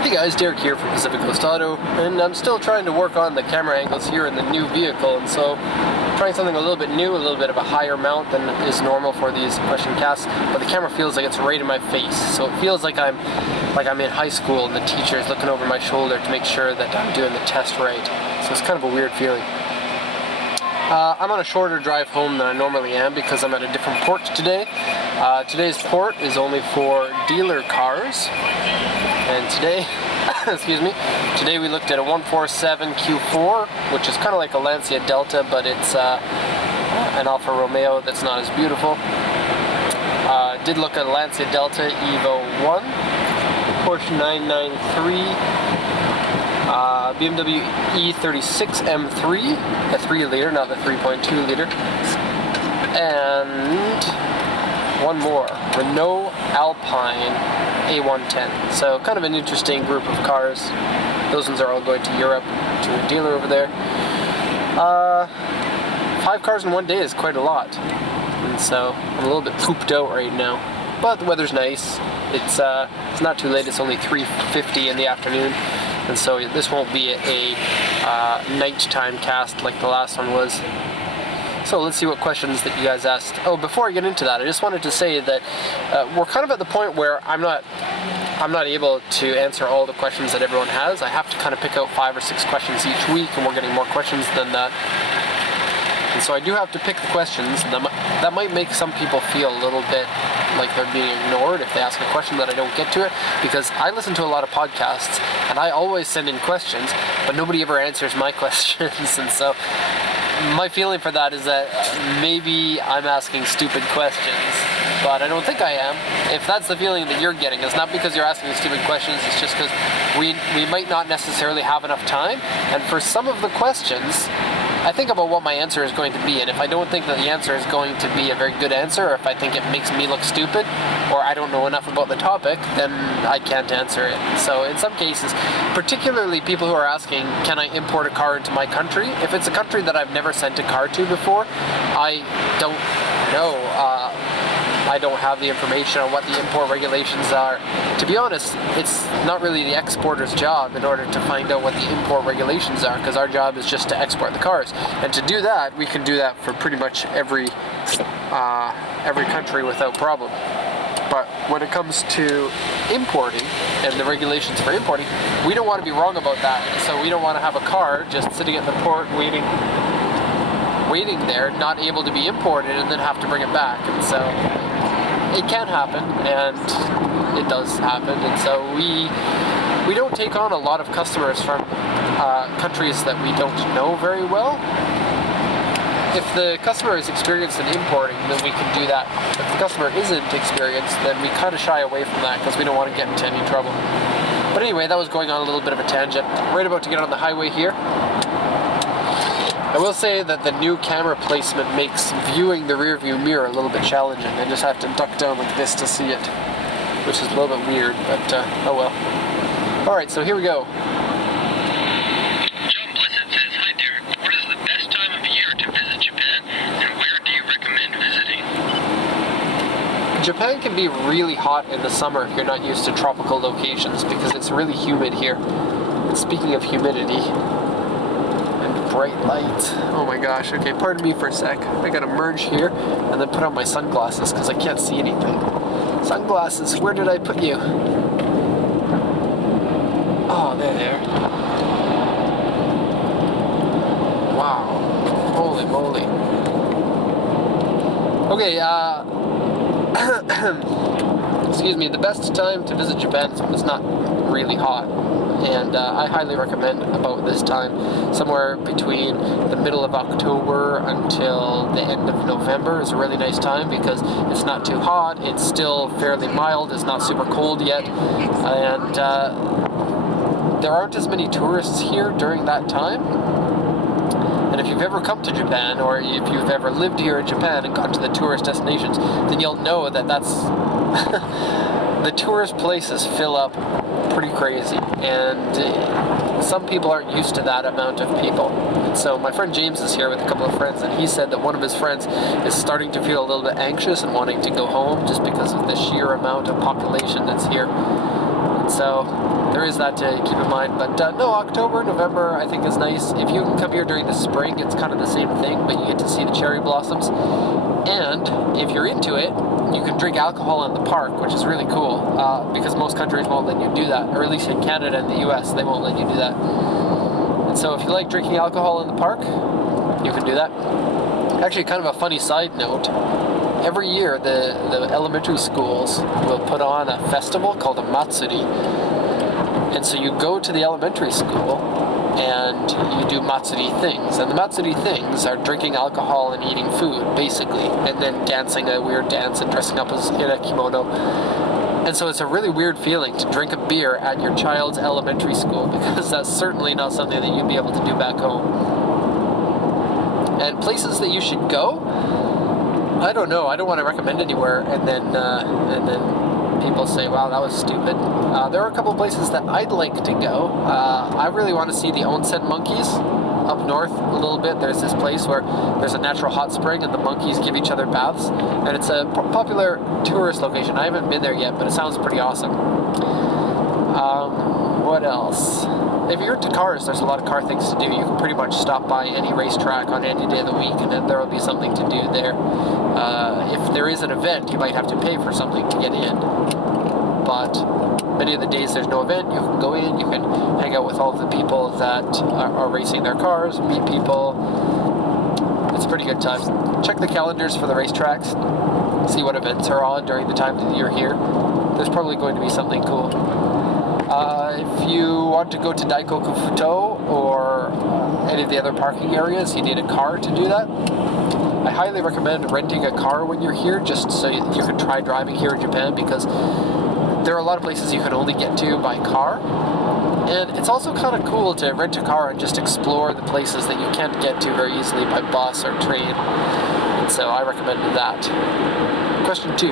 Hey guys, Derek here from Pacific Coast Auto, and I'm still trying to work on the camera angles here in the new vehicle, and so trying something a little bit new, a little bit of a higher mount than is normal for these question casts, but the camera feels like it's right in my face, so it feels like I'm in high school and the teacher is looking over my shoulder to make sure that I'm doing the test right, so it's kind of a weird feeling. I'm on a shorter drive home than I normally am because I'm at a different port today. Today's port is only for dealer cars, and today, excuse me, today we looked at a 147 Q4, which is kind of like a Lancia Delta, but it's an Alfa Romeo that's not as beautiful. Did look at a Lancia Delta Evo 1, Porsche 993, BMW E36 M3, a 3-liter, not the 3.2 liter, and one more, Renault Alpine A110. So kind of an interesting group of cars. Those ones are all going to Europe, to a dealer over there. 5 cars in one day is quite a lot, and so I'm a little bit pooped out right now. But the weather's nice. It's not too late. It's only 3:50 in the afternoon. And so this won't be a nighttime cast like the last one was. So let's see what questions that you guys asked. Oh, before I get into that, I just wanted to say that we're kind of at the point where I'm not able to answer all the questions that everyone has. I have to kind of pick out 5 or 6 questions each week, and we're getting more questions than that. And so I do have to pick the questions. That might make some people feel a little bit like they're being ignored if they ask a question that I don't get to it, because I listen to a lot of podcasts and I always send in questions, but nobody ever answers my questions, and so my feeling for that is that maybe I'm asking stupid questions, but I don't think I am. If that's the feeling that you're getting, it's not because you're asking stupid questions, it's just because we might not necessarily have enough time, and for some of the questions I think about what my answer is going to be, and if I don't think that the answer is going to be a very good answer, or if I think it makes me look stupid, or I don't know enough about the topic, then I can't answer it. So in some cases, particularly people who are asking, can I import a car into my country? If it's a country that I've never sent a car to before, I don't know. I don't have the information on what the import regulations are. To be honest, it's not really the exporter's job in order to find out what the import regulations are, because our job is just to export the cars. And to do that, we can do that for pretty much every country without problem. But when it comes to importing and the regulations for importing, we don't want to be wrong about that. So we don't want to have a car just sitting at the port waiting there, not able to be imported, and then have to bring it back. And so it can happen, and it does happen, and so we don't take on a lot of customers from countries that we don't know very well. If the customer is experienced in importing, then we can do that. If the customer isn't experienced, then we kind of shy away from that because we don't want to get into any trouble. But anyway, that was going on a little bit of a tangent. Right about to get on the highway here. I will say that the new camera placement makes viewing the rear view mirror a little bit challenging. I just have to duck down like this to see it, which is a little bit weird, but oh well. Alright, so here we go. John Blissett says, hi Derek, what is the best time of year to visit Japan, and where do you recommend visiting? Japan can be really hot in the summer if you're not used to tropical locations, because it's really humid here. And speaking of humidity, bright light. Oh my gosh, okay, pardon me for a sec. I gotta merge here and then put on my sunglasses because I can't see anything. Sunglasses, where did I put you? Oh, there. Wow. Holy moly. Okay, excuse me, the best time to visit Japan is when it's not really hot. And I highly recommend about this time, somewhere between the middle of October until the end of November is a really nice time because it's not too hot, it's still fairly mild, it's not super cold yet, and there aren't as many tourists here during that time. And if you've ever come to Japan, or if you've ever lived here in Japan and gone to the tourist destinations, then you'll know that that's the tourist places fill up pretty crazy, and some people aren't used to that amount of people. And so my friend James is here with a couple of friends, and he said that one of his friends is starting to feel a little bit anxious and wanting to go home just because of the sheer amount of population that's here. And so there is that to keep in mind. But no, October, November, I think is nice. If you can come here during the spring, it's kind of the same thing, but you get to see the cherry blossoms. And if you're into it, you can drink alcohol in the park, which is really cool, because most countries won't let you do that, or at least in Canada and the US, they won't let you do that. And so if you like drinking alcohol in the park, you can do that. Actually, kind of a funny side note, every year the elementary schools will put on a festival called a Matsuri. And so you go to the elementary school and you do Matsuri things. And the Matsuri things are drinking alcohol and eating food, basically, and then dancing a weird dance and dressing up as in a kimono. And so it's a really weird feeling to drink a beer at your child's elementary school, because that's certainly not something that you'd be able to do back home. And places that you should go, I don't know. I don't want to recommend anywhere, and then people say, "Wow, that was stupid." There are a couple places that I'd like to go. I really want to see the onsen monkeys up north a little bit. There's this place where there's a natural hot spring, and the monkeys give each other baths, and it's a popular tourist location. I haven't been there yet, but it sounds pretty awesome. What else? If you're into cars, there's a lot of car things to do. You can pretty much stop by any racetrack on any day of the week, and then there will be something to do there. If there is an event, you might have to pay for something to get in. But many of the days there's no event, you can go in, you can hang out with all of the people that are racing their cars, meet people. It's a pretty good time. Check the calendars for the racetracks, see what events are on during the time that you're here. There's probably going to be something cool. If you want to go to Daikoku Futo or any of the other parking areas, you need a car to do that. I highly recommend renting a car when you're here, just so you can try driving here in Japan, because there are a lot of places you can only get to by car. And it's also kind of cool to rent a car and just explore the places that you can't get to very easily by bus or train. And so I recommend that. Question 2.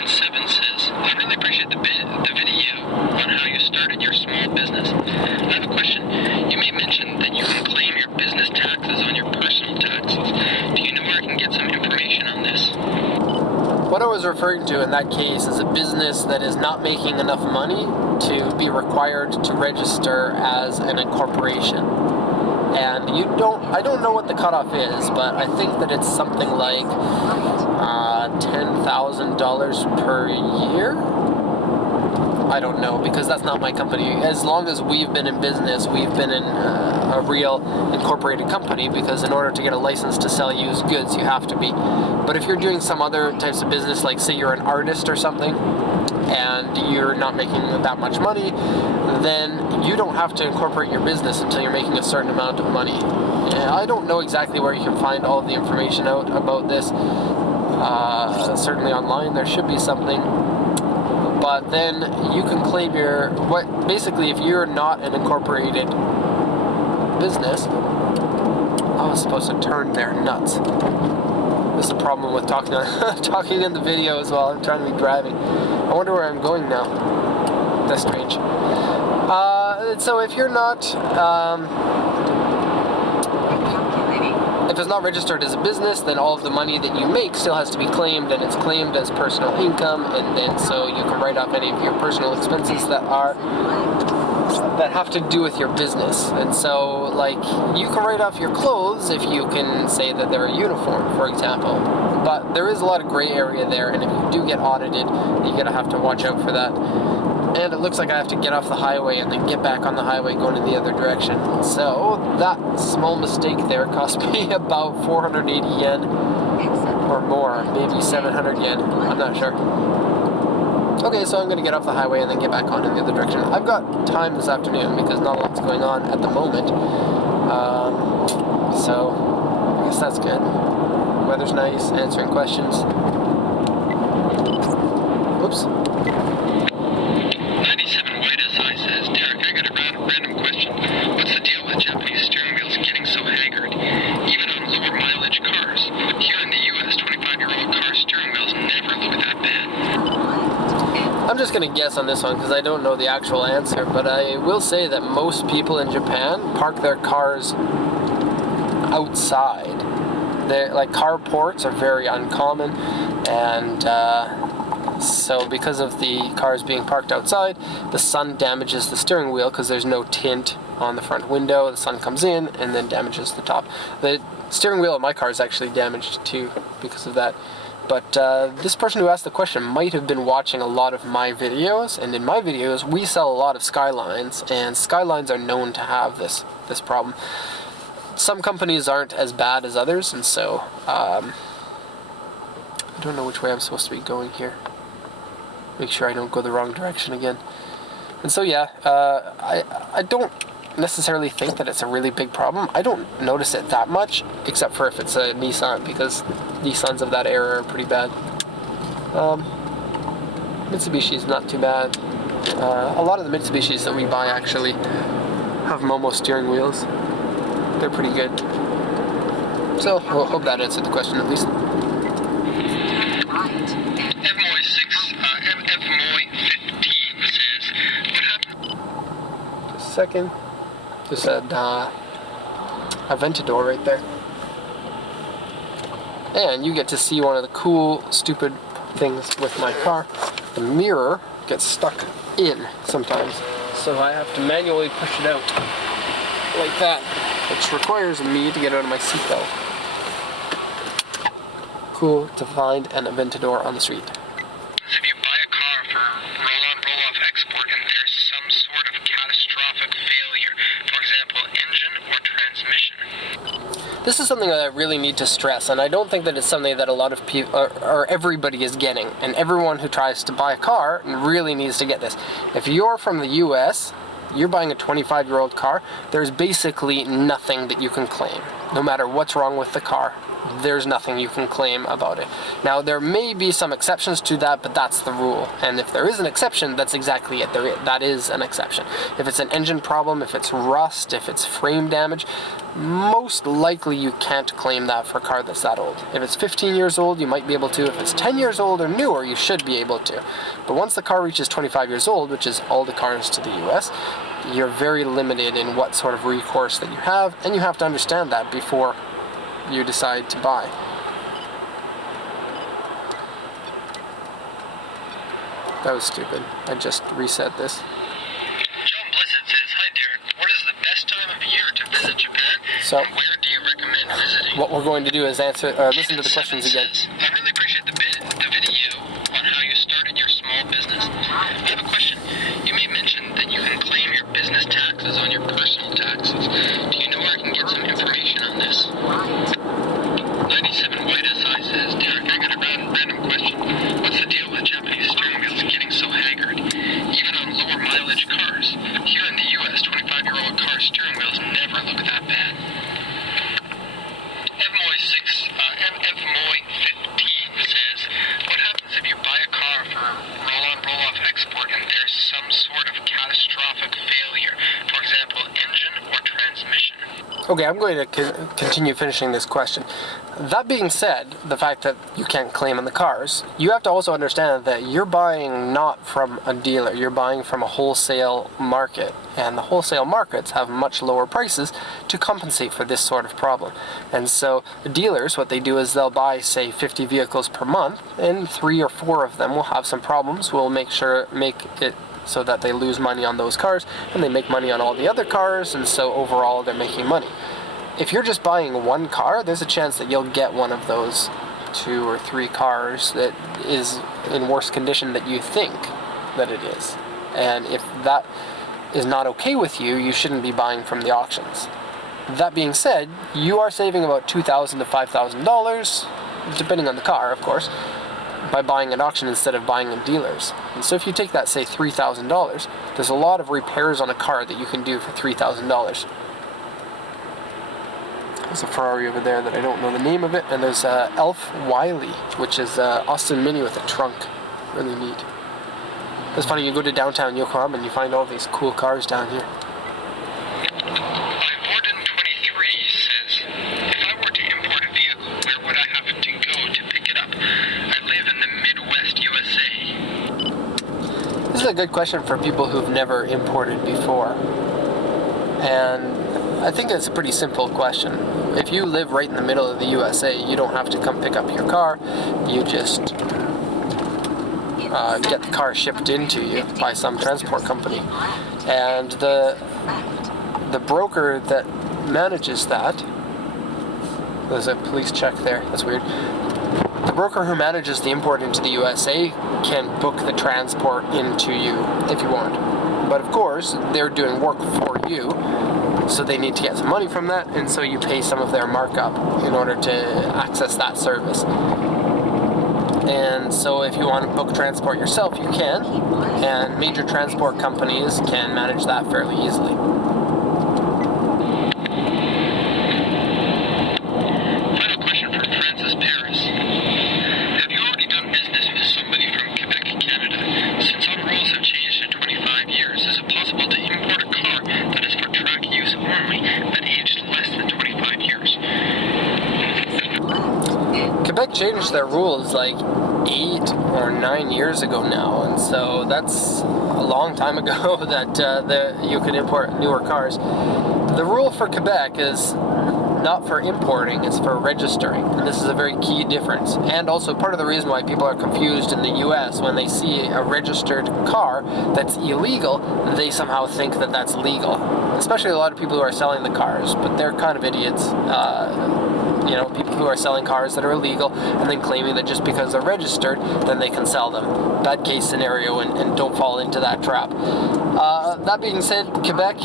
Quesiton says, I really appreciate the video on how you started your small business. I have a question. You may mention that you can claim your business taxes on your personal taxes. Do you know where I can get some information on this? What I was referring to in that case is a business that is not making enough money to be required to register as an incorporation. And I don't know what the cutoff is, but I think that it's something like $10,000 per year. I don't know, because that's not my company. As long as we've been in business, we've been in a real incorporated company, because in order to get a license to sell used goods, you have to be. But if you're doing some other types of business, like say you're an artist or something, and you're not making that much money, then you don't have to incorporate your business until you're making a certain amount of money. And I don't know exactly where you can find all of the information out about this. Certainly online there should be something. But then you can claim basically if you're not an incorporated business, I was supposed to turn there, nuts. This is a problem with talking in the video as well. I'm trying to be driving. I wonder where I'm going now. That's strange. So if you're not, if it's not registered as a business, then all of the money that you make still has to be claimed, and it's claimed as personal income, and then so you can write off any of your personal expenses that have to do with your business. And so, like, you can write off your clothes if you can say that they're a uniform, for example. But there is a lot of gray area there, and if you do get audited, you're gonna have to watch out for that. And it looks like I have to get off the highway and then get back on the highway going in the other direction. So that small mistake there cost me about 480 yen or more, maybe 700 yen, I'm not sure. Okay, so I'm going to get off the highway and then get back on in the other direction. I've got time this afternoon because not a lot's going on at the moment. So I guess that's good. Weather's nice, answering questions. Oops. 97 White SI says, Derek, I got a random question. What's the deal with Japanese steering wheels getting so haggard, even on lower mileage cars? Here in the US, 25-year-old car steering wheels never look that bad. I'm just going to guess on this one because I don't know the actual answer, but I will say that most people in Japan park their cars outside. Like carports are very uncommon, and So because of the cars being parked outside, the sun damages the steering wheel because there's no tint on the front window. The sun comes in and then damages the top. The steering wheel of my car is actually damaged too because of that. But this person who asked the question might have been watching a lot of my videos, and in my videos we sell a lot of Skylines, and Skylines are known to have this problem. Some companies aren't as bad as others, and so I don't know which way I'm supposed to be going here. Make sure I don't go the wrong direction again. And so yeah, I don't necessarily think that it's a really big problem. I don't notice it that much, except for if it's a Nissan, because Nissans of that era are pretty bad. Mitsubishi is not too bad. A lot of the Mitsubishis that we buy actually have Momo steering wheels. They're pretty good. So, I hope that answered the question at least. FMOY15 says, what happened? Just a second. Just a Aventador right there. And you get to see one of the cool, stupid things with my car. The mirror gets stuck in sometimes. So I have to manually push it out like that, which requires me to get out of my seatbelt. Cool to find an Aventador on the street. If you buy a car for roll-on, roll-off export and there's some sort of catastrophic failure, for example, engine or transmission. This is something that I really need to stress, and I don't think that it's something that a lot of people, or everybody is getting, and everyone who tries to buy a car really needs to get this. If you're from the US, you're buying a 25-year-old car, there's basically nothing that you can claim. No matter what's wrong with the car, there's nothing you can claim about it. Now, there may be some exceptions to that, but that's the rule. And if there is an exception, that's exactly it. That is an exception. If it's an engine problem, if it's rust, if it's frame damage, most likely you can't claim that for a car that's that old. If it's 15 years old, you might be able to. If it's 10 years old or newer, you should be able to. But once the car reaches 25 years old, which is all the cars to the US, you're very limited in what sort of recourse that you have, and you have to understand that before you decide to buy. That was stupid. I just reset this. John Blizzard says, hi Derek, what is the best time of year to visit Japan? So, and where do you recommend visiting? what we're going to do is listen to the questions again. I really appreciate the video on how you started your small business. I have a question. You may mention that you can claim your business taxes on your personal taxes. Do you know where I can get some information on this? 97 White SI says, Derek, I got a random question. What's the deal with Japanese steering wheels getting so haggard? Even on lower mileage cars. Here in the US, 25-year-old car steering wheels never look that bad. FMOY15 says, what happens if you buy a car for roll-on, roll-off export and there's some sort of catastrophic failure? For example, engine or transmission? Okay, I'm going to continue finishing this question. That being said, the fact that you can't claim on the cars, you have to also understand that you're buying not from a dealer, you're buying from a wholesale market. And the wholesale markets have much lower prices to compensate for this sort of problem. And so the dealers, what they do is they'll buy, say, 50 vehicles per month, and 3 or 4 of them will have some problems. We'll make it so that they lose money on those cars, and they make money on all the other cars, and so overall they're making money. If you're just buying one car, there's a chance that you'll get one of those 2 or 3 cars that is in worse condition that you think that it is. And if that is not okay with you, you shouldn't be buying from the auctions. That being said, you are saving about $2,000 to $5,000, depending on the car, of course, by buying at auction instead of buying in dealers. And so if you take that, say, $3,000, there's a lot of repairs on a car that you can do for $3,000. There's a Ferrari over there that I don't know the name of it, and there's Elf Wiley, which is Austin Mini with a trunk. Really neat. It's funny, you go to downtown Yokohama and you find all these cool cars down here. Borden23 says, if I were to import a vehicle, where would I have to go to pick it up? I live in the Midwest USA. This is a good question for people who've never imported before. And I think it's a pretty simple question. If you live right in the middle of the USA, you don't have to come pick up your car. You just get the car shipped into you by some transport company. And the broker that manages that, there's a police check there, that's weird. The broker who manages the import into the USA can book the transport into you if you want. But of course, they're doing work for you, so they need to get some money from that, and so you pay some of their markup in order to access that service. And so if you want to book transport yourself, you can, and major transport companies can manage that fairly easily. Final question from Francis Paris. Have you already done business with somebody from Quebec, Canada? Since some rules have changed in 25 years, is it possible to import a car that is for track use only that aged less than 25 years? Quebec changed their rules like 8 or 9 years ago now, and so that's a long time ago that you could import newer cars. The rule for Quebec is not for importing, it's for registering, and this is a very key difference. And also part of the reason why people are confused in the US when they see a registered car that's illegal, they somehow think that that's legal. Especially a lot of people who are selling the cars, but they're kind of idiots. You know, people who are selling cars that are illegal and then claiming that just because they're registered, then they can sell them. Bad case scenario, and don't fall into that trap. That being said, Quebec,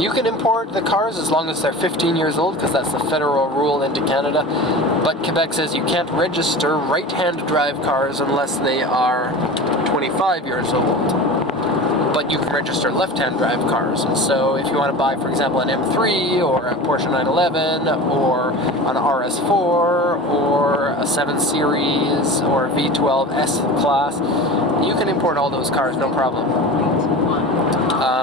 you can import the cars as long as they're 15 years old, because that's the federal rule into Canada. But Quebec says you can't register right-hand drive cars unless they are 25 years old. But you can register left-hand drive cars. And so if you want to buy, for example, an M3 or a Porsche 911 or an RS4 or a 7 Series or a V12 S-Class, you can import all those cars, no problem.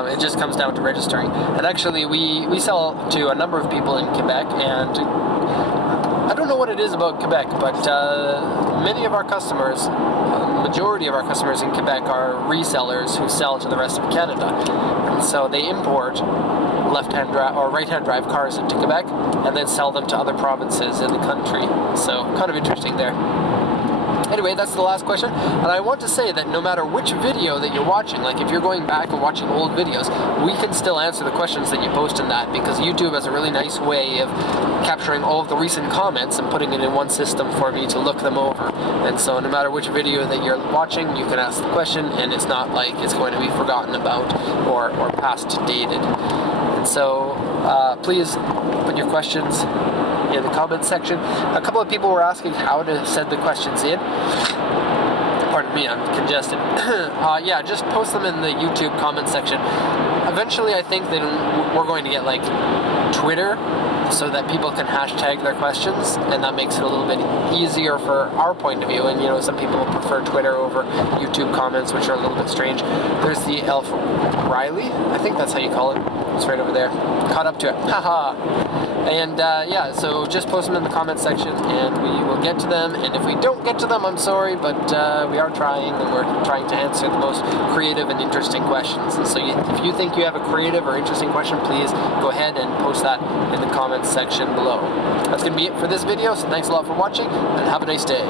It just comes down to registering. And actually, we sell to a number of people in Quebec, and I don't know what it is about Quebec, but many of our customers, majority of our customers in Quebec are resellers who sell to the rest of Canada. And so they import left-hand drive or right-hand drive cars into Quebec and then sell them to other provinces in the country. So kind of interesting there. Anyway, that's the last question, and I want to say that no matter which video that you're watching, like if you're going back and watching old videos, we can still answer the questions that you post in that, because YouTube has a really nice way of capturing all of the recent comments and putting it in one system for me to look them over. And so no matter which video that you're watching, you can ask the question, and it's not like it's going to be forgotten about or past dated. And so please put your questions in the comments section. A couple of people were asking how to send the questions in. Pardon me, I'm congested. Yeah, just post them in the YouTube comment section. Eventually, I think that we're going to get like Twitter, so that people can hashtag their questions, and that makes it a little bit easier for our point of view. And you know, some people prefer Twitter over YouTube comments, which are a little bit strange. There's the Elf Riley, I think that's how you call it. It's right over there. Caught up to it. Haha. And yeah, so just post them in the comment section, and we will get to them. And if we don't get to them, I'm sorry, but we are trying, and we're trying to answer the most creative and interesting questions. And so if you think you have a creative or interesting question, please go ahead and post that in the comments section below. That's going to be it for this video, so thanks a lot for watching, and have a nice day.